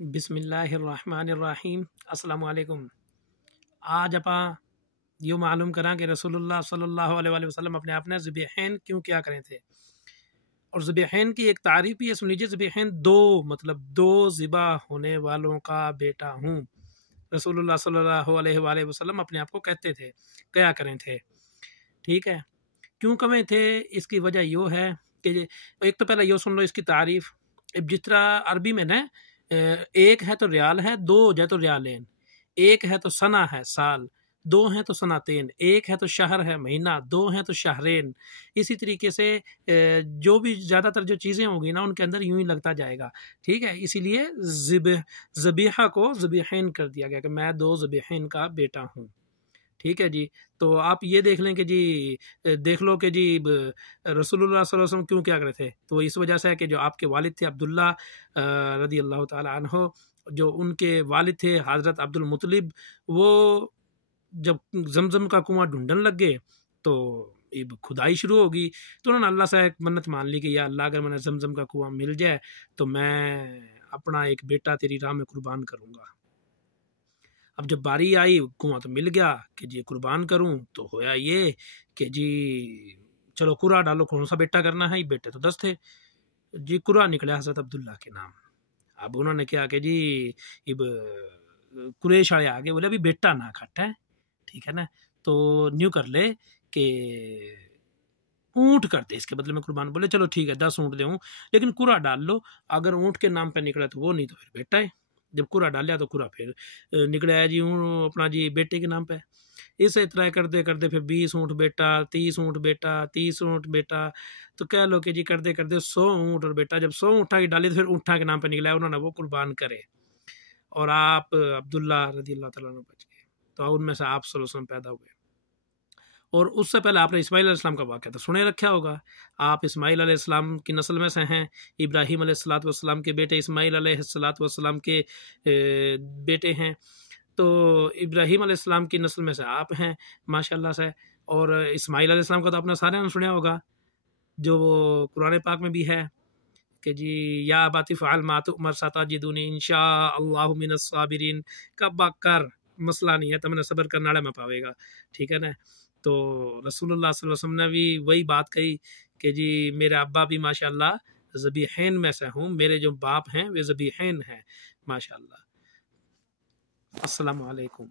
बिस्मिल्लाहिर्रहमानिर्रहीम। अस्सलाम वालेकुम। आज ਆਪਾਂ यो मालूम करा कि रसूलुल्लाह सल्लल्लाहु अलैहि वसल्लम अपने आप ने ज़िबहैन क्यों क्या करे थे। और ज़िबहैन की एक तारीफ़ भी है, सुन लीजिए। ज़िबहैन दो ज़िबा होने वालों का बेटा हूँ। रसूलुल्लाह सल्लल्लाहु अलैहि वसल्लम अपने आप को कहते थे, क्या करें थे। ठीक है, क्यों कमें थे, इसकी वजह यो है कि एक तो पहले यो सुन लो इसकी तारीफ़। जिस तरह अरबी में ना एक है तो रियाल है, दो हो जाए तो रियालेन, एक है तो सना है साल, दो हैं तो सनातेन, एक है तो शहर है महीना, दो हैं तो शहरेन। इसी तरीके से जो भी ज़्यादातर जो चीज़ें होंगी ना उनके अंदर यूं ही लगता जाएगा। ठीक है, इसीलिए ज़बीहा को ज़बीहैन कर दिया गया कि मैं दो ज़बीहैन का बेटा हूँ। ठीक है जी। तो आप ये देख लें कि जी देख लो कि जी रसूलुल्लाह सल्लल्लाहु अलैहि वसल्लम क्यों क्या करे थे। तो इस वजह से है कि जो आपके वालिद थे अब्दुल्ला रदी अल्लाह ताला अन्हो, जो उनके वालिद थे हज़रत अब्दुल मुत्तलिब, वो जब जमजम का कुआं ढूंढने लग गए तो खुदाई शुरू होगी। तो उन्होंने अल्लाह से एक मन्नत मान ली कि या अल्लाह अगर मैंने जमजम का कुआं मिल जाए तो मैं अपना एक बेटा तेरी राह में कुर्बान करूँगा। अब जब बारी आई कुआं तो मिल गया कि जी कुर्बान करूं, तो होया ये कि जी चलो कुरा डालो, कौन सा बेटा करना है। बेटे तो 10 थे जी, कुरा निकला हजरत अब्दुल्ला के नाम। अब उन्होंने क्या कि जी इब कुरैश आए आगे बोले अभी बेटा ना खट है, ठीक है ना, तो न्यू कर ले कि ऊँट करते इसके बदले में कुर्बान। बोले चलो ठीक है 10 ऊँट दूँ, लेकिन कुरा डाल लो, अगर ऊँट के नाम पे निकला तो वो, नहीं तो फिर बेटा है। जब कुरा डाल तो कुरा फिर निकला है जी अपना जी बेटे के नाम पे। इसे तरह करते करते फिर 20 ऊँट बेटा, 30 ऊँट बेटा, 30 ऊँट बेटा, तो कह लो कि जी करते करते 100 ऊँट और बेटा। जब 100 ऊँटा की डाली तो फिर ऊँटा के नाम पे निकला, उन्होंने वो कुर्बान करे और आप अब्दुल्ला रज़ी अल्लाह तआला अन्हु बच गए। तो उनमें से आप सल्लल्लाहु अलैहि वसल्लम पैदा हुए। और उससे पहले आपने इस्माइल अलैहिस्सलाम का वाक़या तो सुने रखा होगा। आप इस्माइल अलैहिस्सलाम की नस्ल में से हैं। इब्राहीम अलैहिस्सलाम के बेटे इस्माइल अलैहिस्सलाम के बेटे हैं। तो इब्राहीम अलैहिस्सलाम की नस्ल में से आप हैं माशाल्लाह से। और इस्माइल अलैहिस्सलाम का तो आपने सारे ने सुना होगा, जो कुरान पाक में भी है कि जी या अबती फ़अल मा तुअमर सतजिदुनी इंशाअल्लाहु मिनस साबिरीन। कब कर मसला नहीं है, तुमने सब्र करने वाला में पावेगा। ठीक है ना। तो रसूलुल्लाह सल्लल्लाहु अलैहि वसल्लम ने भी वही बात कही कि जी मेरे अब्बा भी माशाल्लाह ज़बीहैन में से हूँ, मेरे जो बाप हैं वे ज़बीहैन हैं माशाल्लाह। अस्सलामु अलैकुम।